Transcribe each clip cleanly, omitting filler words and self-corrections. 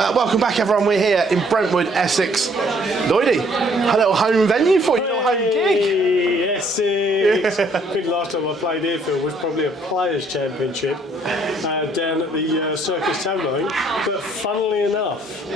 Welcome back, everyone. We're here in Brentwood, Essex. Lloydie, a little home venue for you, a little home gig. Essex. I think last time I played here, Phil, was probably a Players' Championship down at the Circus Tavern. But funnily enough,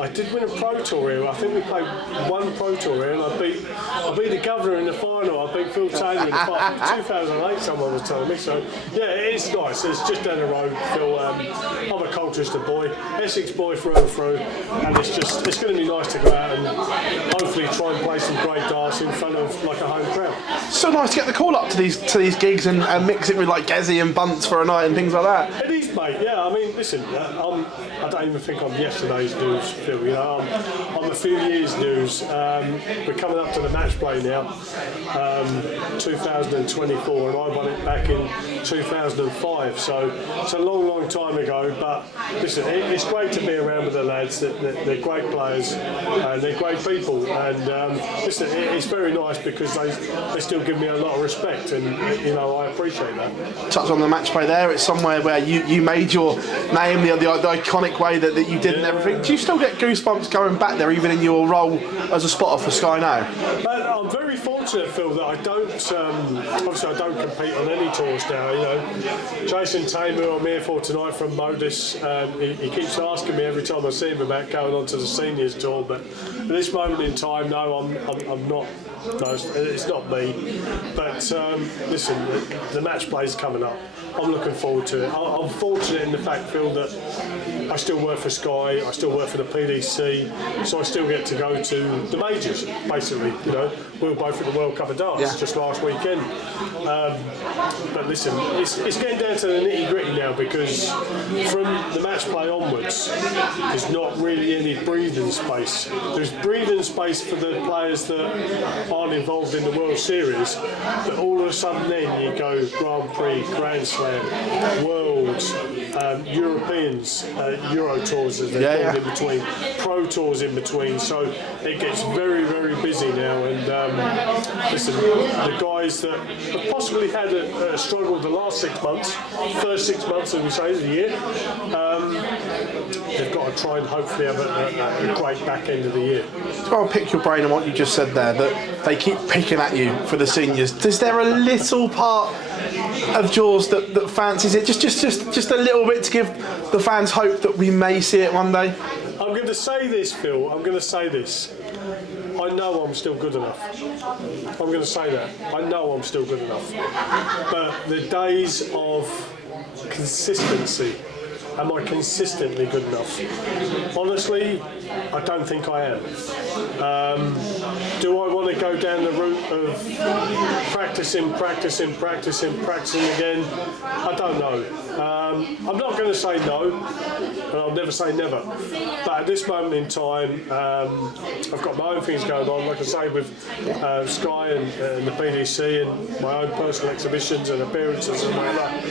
I did win a Pro Tour here. I think we played one Pro Tour here, and I beat the Governor in the final. I beat Phil Taylor in the final. I think 2008, someone was telling me. So yeah, it's nice. It's just down the road, Phil. I'm a Colchester boy, Essex boy through and through, and it's going to be nice to go out and hopefully try and play some great darts in front of like a home crowd. So nice to get the call up to these gigs and mix it with like Gezi and Bunts for a night and things like that. It is, mate. Yeah, I mean, listen, I don't even think I'm yesterday's news, Phil. You know, I'm a few years news. We're coming up to the match play now, 2024, and I won it back in 2005. So it's a long, long time ago. But listen, it's great to be around with the lads. They're great players and they're great people. And listen, it's very nice because they still give me a lot of respect, and you know, I appreciate that. Touch on the match play there. It's somewhere where you made your name the iconic way that you did and everything. Do you still get goosebumps going back there, even in your role as a spotter for Sky now? I'm very fortunate, Phil, that I don't. Obviously, I don't compete on any tours now. You know, Jason Tamer, I'm here for tonight from Modus. He keeps asking me every time I see him about going on to the seniors tour, but at this moment in time, no, I'm not. No, it's not me. But listen, the match play's coming up. I'm looking forward to it. I'm fortunate in the fact, Phil, that I still work for Sky, I still work for the PDC, so I still get to go to the majors, basically. You know, we were both at the World Cup of Darts just last weekend. But listen, it's getting down to the nitty-gritty now, because from the match play onwards, there's not really any breathing space. There's breathing space for the players that aren't involved in the World Series, but all of a sudden then you go Grand Prix, Grand Slam, Worlds, Europeans, Euro tours as they're called in between, Pro Tours in between, so it gets very, very busy now. And listen, the guys that have possibly had a struggle the last 6 months, first 6 months as we say of the year, they've got to try and hopefully have a great back end of the year. So I'll pick your brain on what you just said there, that they keep picking at you for the seniors. Is there a little part of Jaws that fancies it, just a little bit, to give the fans hope that we may see it one day? I'm going to say this, Phil. I'm going to say this. I know I'm still good enough. I'm going to say that. I know I'm still good enough. But the days of consistency, am I consistently good enough? Honestly, I don't think I am. Do I want to go down the route of practicing again? I don't know. I'm not going to say no, and I'll never say never. But at this moment in time, I've got my own things going on, like I say, with Sky and the PDC and my own personal exhibitions and appearances and all that.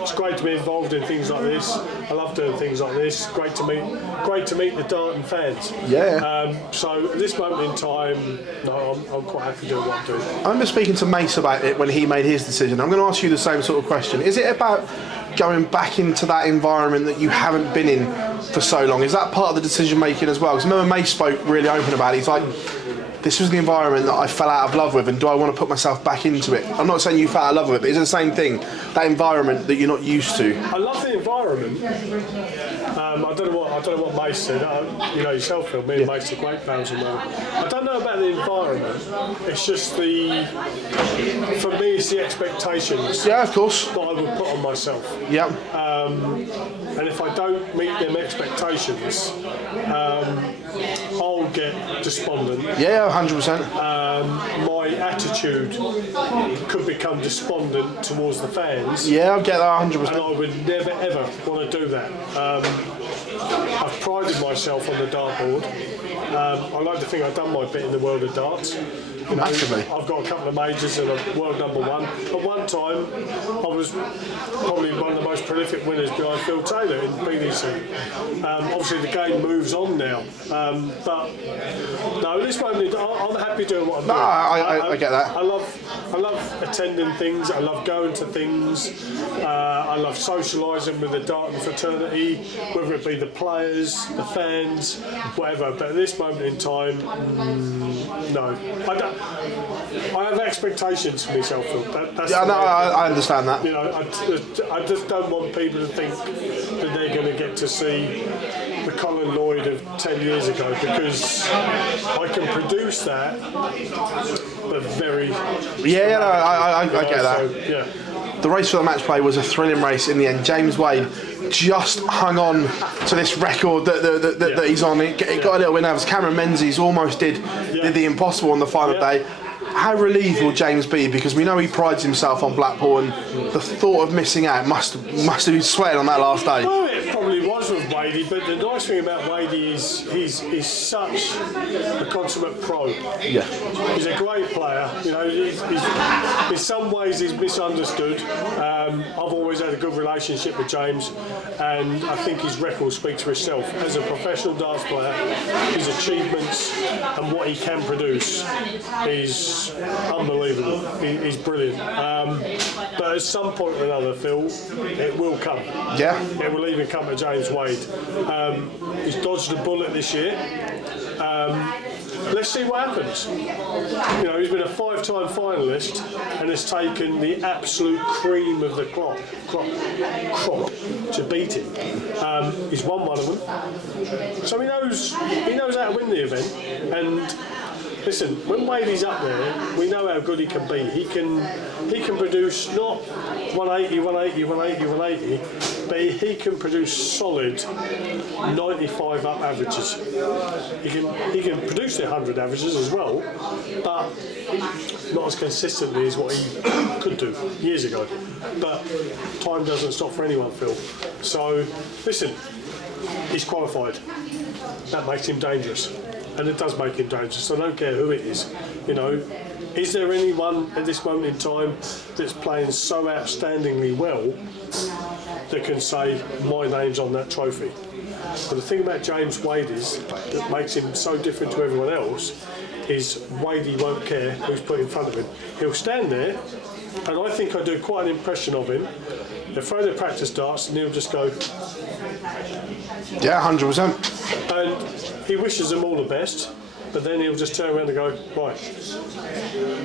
It's great to be involved in things like this. I love doing things like this. Great to meet the darting fans. Yeah. So at this moment in time, no, I'm quite happy doing what I'm doing. I remember speaking to Mace about it when he made his decision. I'm going to ask you the same sort of question. Is it about going back into that environment that you haven't been in for so long? Is that part of the decision making as well? Because I remember Mace spoke really open about it. He's like, this was the environment that I fell out of love with, and do I want to put myself back into it? I'm not saying you fell out of love with it, but it's the same thing, that environment that you're not used to. I love the environment. I don't know what Mace said. You know yourself, Phil. Me and Mace are great pals. I don't know about the environment. It's just for me, it's the expectations. Yeah, of course. That I would put on myself. Yeah. And if I don't meet them expectations, I'll get despondent. Yeah, 100%. My attitude could become despondent towards the fans. Yeah, I get that 100%. And I would never ever want to do that. I've prided myself on the dartboard. I like to think I've done my bit in the world of darts. You know, massively. I've got a couple of majors and a world number one. At one time, I was probably one of the most prolific winners behind Phil Taylor in PDC. Obviously, the game moves on now. But no, at this moment, I'm happy doing what I'm doing. I get that. I love attending things. I love going to things. I love socialising with the darting fraternity, whether it be the players, the fans, whatever. But at this moment in time, no. I have expectations for myself, Phil. That's I understand that. You know, I just don't want people to think that they're going to get to see the Colin Lloyd of 10 years ago, because I can produce that, but very... I get that. So, yeah. The race for the match play was a thrilling race in the end. James Wade just hung on to this record that he's on. It got a little bit nervous. Cameron Menzies almost did the impossible on the final day. How relieved will James be? Because we know he prides himself on Blackpool, and the thought of missing out must have been sweating on that last day. Well, it probably was with Wadey, but the nice thing about Wadey is he's such a consummate pro. Yeah. He's a great player. You know, he's in some ways he's misunderstood. I've always had a good relationship with James, and I think his record speaks for itself. As a professional darts player, his achievements and what he can produce is unbelievable. He's brilliant. But at some point or another, Phil, it will come. Yeah. It will even come to James Wade. He's dodged a bullet this year. Let's see what happens. You know, he's been a 5-time finalist and has taken the absolute cream of the crop to beat him. He's won one of them, so he knows how to win the event. And listen, when Wadey's up there, we know how good he can be. He can produce not 180, 180, 180, 180, but he can produce solid 95 up averages. He can produce the 100 averages as well, but not as consistently as what he could do years ago. But time doesn't stop for anyone, Phil. So listen, he's qualified. That makes him dangerous. And it does make him dangerous. I don't care who it is. You know, is there anyone at this moment in time that's playing so outstandingly well that can say my name's on that trophy? But the thing about James Wade is that makes him so different to everyone else is Wadey won't care who's put in front of him. He'll stand there, and I think I do quite an impression of him. They'll throw their practice darts and he'll just go... Yeah, 100%. And he wishes them all the best, but then he'll just turn around and go, right,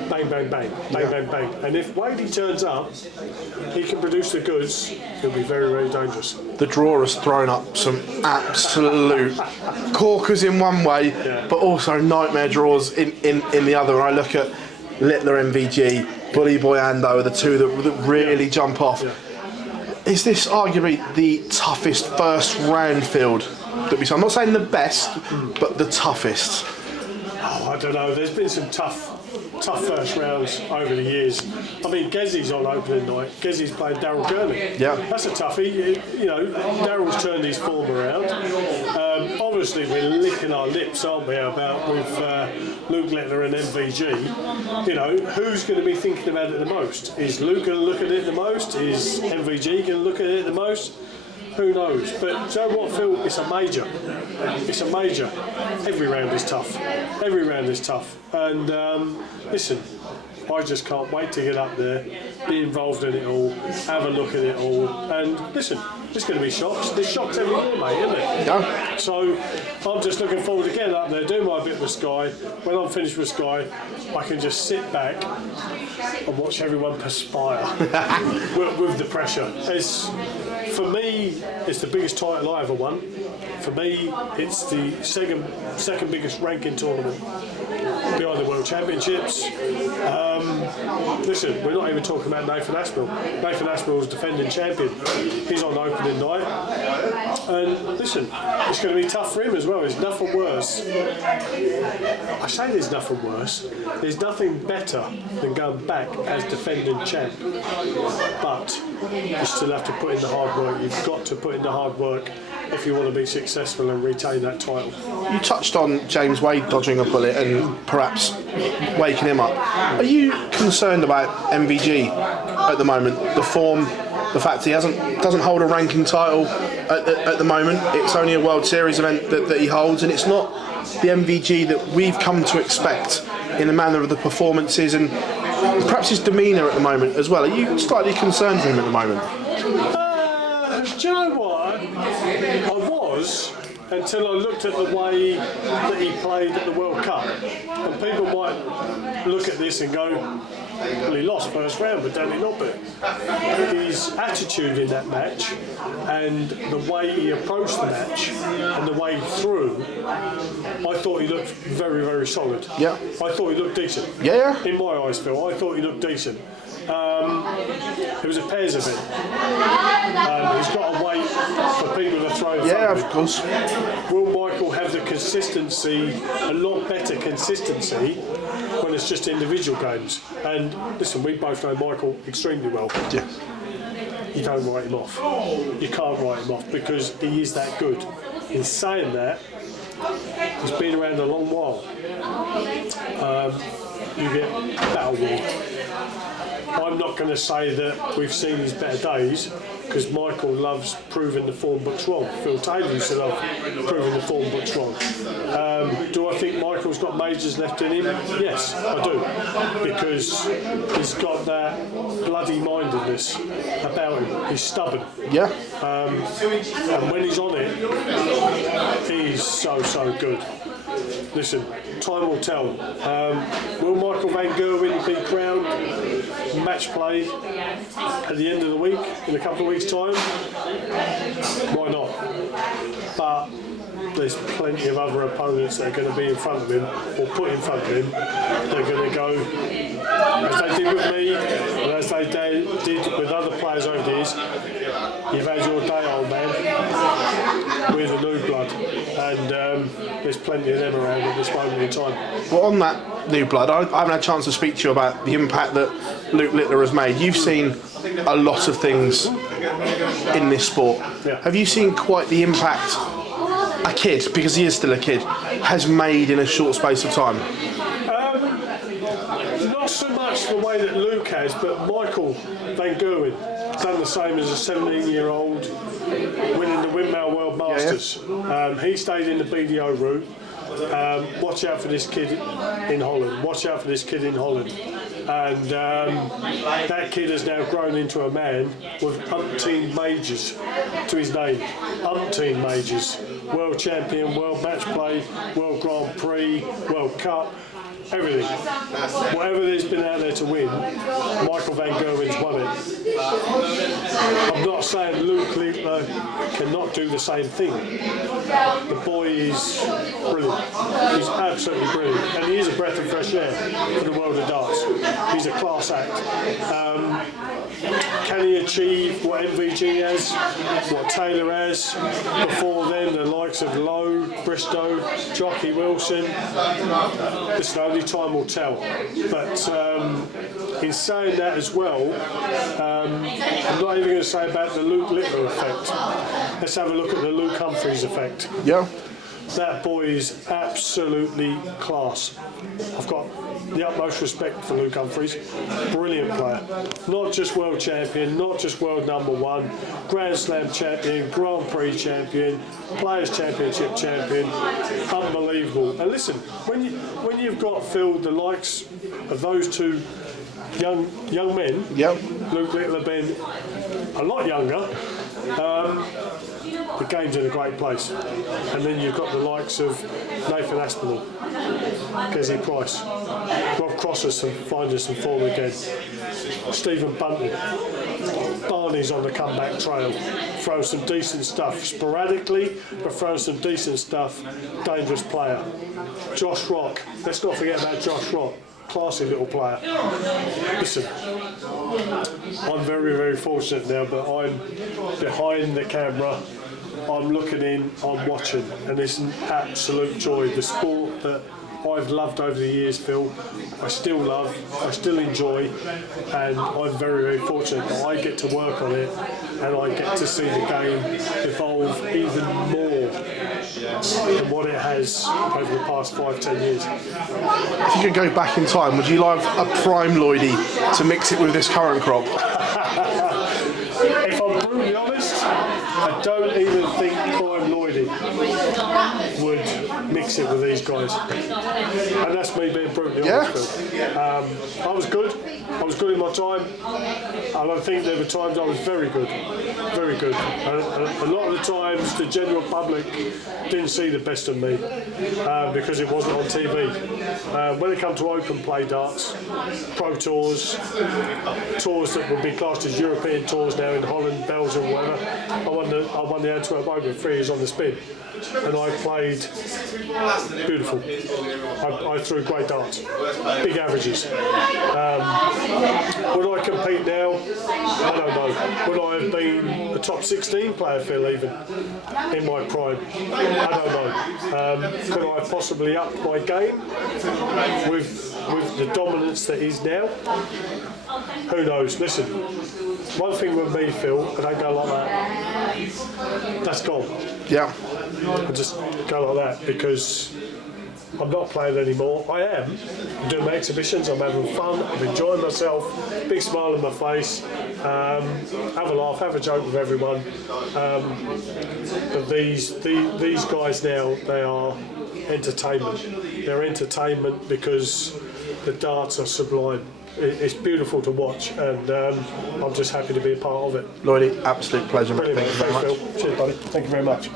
bang, bang, bang, bang, bang, bang. And if Wadey turns up, he can produce the goods, he'll be very, very dangerous. The draw has thrown up some absolute corkers in one way, but also nightmare draws in the other. And I look at Littler MVG, Bully Boy Ando, the two that really jump off. Yeah. Is this arguably the toughest first round field that we saw? I'm not saying the best, but the toughest. Oh, I don't know. There's been some tough first rounds over the years. I mean, Gezzy's on opening night. Gezzy's played Daryl Gurney. Yeah, that's a toughie. You know, Daryl's turned his form around. Obviously, we're licking our lips, aren't we, about with Luke Littler and MVG. You know, who's going to be thinking about it the most? Is Luke going to look at it the most? Is MVG going to look at it the most? Who knows? But you know what, Phil? It's a major. It's a major. Every round is tough. Every round is tough. And listen, I just can't wait to get up there, be involved in it all, have a look at it all. And listen, there's going to be shocks. There's shocks every year, mate, isn't it? Yeah. So I'm just looking forward to getting up there, do my bit with Sky. When I'm finished with Sky, I can just sit back and watch everyone perspire with the pressure. For me, it's the biggest title I ever won. For me, it's the second biggest ranking tournament behind the World Championships. Listen, we're not even talking about Nathan Aspinall. Nathan Aspinall's defending champion. He's on opening night. And listen, it's going to be tough for him as well. There's nothing worse. I say there's nothing worse. There's nothing better than going back as defending champ. But you still have to put in the hard work. You've got to put in the hard work if you want to be successful and retain that title. You touched on James Wade dodging a bullet and perhaps waking him up. Are you concerned about MVG at the moment? The form, the fact he doesn't hold a ranking title at the moment. It's only a World Series event that he holds, and it's not the MVG that we've come to expect in the manner of the performances and perhaps his demeanour at the moment as well. Are you slightly concerned for him at the moment? Do you know what? I was until I looked at the way that he played at the World Cup. And people might look at this and go, well, he lost first round with Danny Nobbit. His attitude in that match and the way he approached the match and the way through, I thought he looked very, very solid. Yeah. I thought he looked decent. Yeah. In my eyes, Phil, I thought he looked decent. It was a pairs event. He's got to wait for people to throw. Yeah, of course. Will Michael have the consistency, a lot better consistency, when it's just individual games? And listen, we both know Michael extremely well. Yeah. You don't write him off. You can't write him off because he is that good. In saying that, he's been around a long while. You get battle war. I'm not going to say that we've seen his better days because Michael loves proving the form books wrong. Phil Taylor used to love proving the form books wrong. Do I think Michael's got majors left in him? Yes, I do. Because he's got that bloody mindedness about him. He's stubborn. Yeah. And when he's on it, he's so good. Listen, time will tell. Will Michael van Gerwen be crowned match play at the end of the week, in a couple of weeks' time? Why not? But there's plenty of other opponents that are going to be in front of him, or put in front of him. They're going to go, as they did with me, and as they did with other players over the years. You've had your day, old man, with a new blood, and there's plenty of them around at this moment in time. Well, on that new blood, I haven't had a chance to speak to you about the impact that Luke Littler has made. You've seen a lot of things in this sport. Yeah. Have you seen quite the impact a kid, because he is still a kid, has made in a short space of time? Not so much the way that Luke has, but Michael van Gerwen done the same as a 17-year-old winning the Windmill World Masters. Yeah. He stayed in the BDO route. Watch out for this kid in Holland. Watch out for this kid in Holland. And that kid has now grown into a man with umpteen majors to his name. Umpteen majors. World champion, World Matchplay, World Grand Prix, World Cup. Everything. Whatever there's been out there to win, Michael van Gerwen's won it. I'm not saying Luke Littler cannot do the same thing. The boy is brilliant. He's absolutely brilliant. And he is a breath of fresh air for the world of darts. He's a class act. Can he achieve what MVG has, what Taylor has? Before then, the likes of Lowe, Bristow, Jockey Wilson. Listen, only time will tell. But in saying that as well, I'm not even going to say about the Luke Littler effect. Let's have a look at the Luke Humphries effect. Yeah. That boy is absolutely class. I've got the utmost respect for Luke Humphries. Brilliant player. Not just world champion, not just world number one, Grand Slam champion, Grand Prix champion, Players Championship champion. Unbelievable. And listen, when you've got, Phil, the likes of those two young men, yep. Luke Littler being a lot younger, the game's in a great place. And then you've got the likes of Nathan Aspinall, Kessie Price, Rob Crosses and find us some form again, Stephen Bunton, Barney's on the comeback trail, throw some decent stuff sporadically, but throw some decent stuff, dangerous player. Josh Rock, let's not forget about Josh Rock. Classy little player. Listen, I'm very, very fortunate now, but I'm behind the camera, I'm looking in, I'm watching, and it's an absolute joy. The sport that I've loved over the years, Phil, I still love, I still enjoy, and I'm very, very fortunate that I get to work on it and I get to see the game evolve even more than what it has over the past 5-10 years. If you could go back in time, would you like a prime Lloydie to mix it with this current crop? If I'm brutally honest, I don't even think prime Lloydie would mix mix it with these guys. And that's me being brutally honest, Phil. I was good. I was good in my time. And I think there were times I was very good. Very good. And a lot of the times the general public didn't see the best of me because it wasn't on TV. When it comes to open play darts, pro tours, tours that would be classed as European tours now in Holland, Belgium, whatever, I won the Antwerp Open 3 years on the spin. And I played beautiful. I threw great darts, big averages. Would I compete now? I don't know. Would I have been a top 16 player, Phil, even in my prime? I don't know. Could I possibly up my game with the dominance that is now? Who knows? Listen, one thing with me, Phil, I don't go like that. That's gone. Yeah. I just go like that because I'm not playing anymore. I am. I'm doing my exhibitions, I'm having fun, I'm enjoying myself, big smile on my face, have a laugh, have a joke with everyone. But these guys now, they are entertainment. They're entertainment because the darts are sublime. It's beautiful to watch, and I'm just happy to be a part of it. Lloydie, absolute pleasure, mate. Brilliant, Thank you very much. Phil. Cheers, buddy. Thank you very much.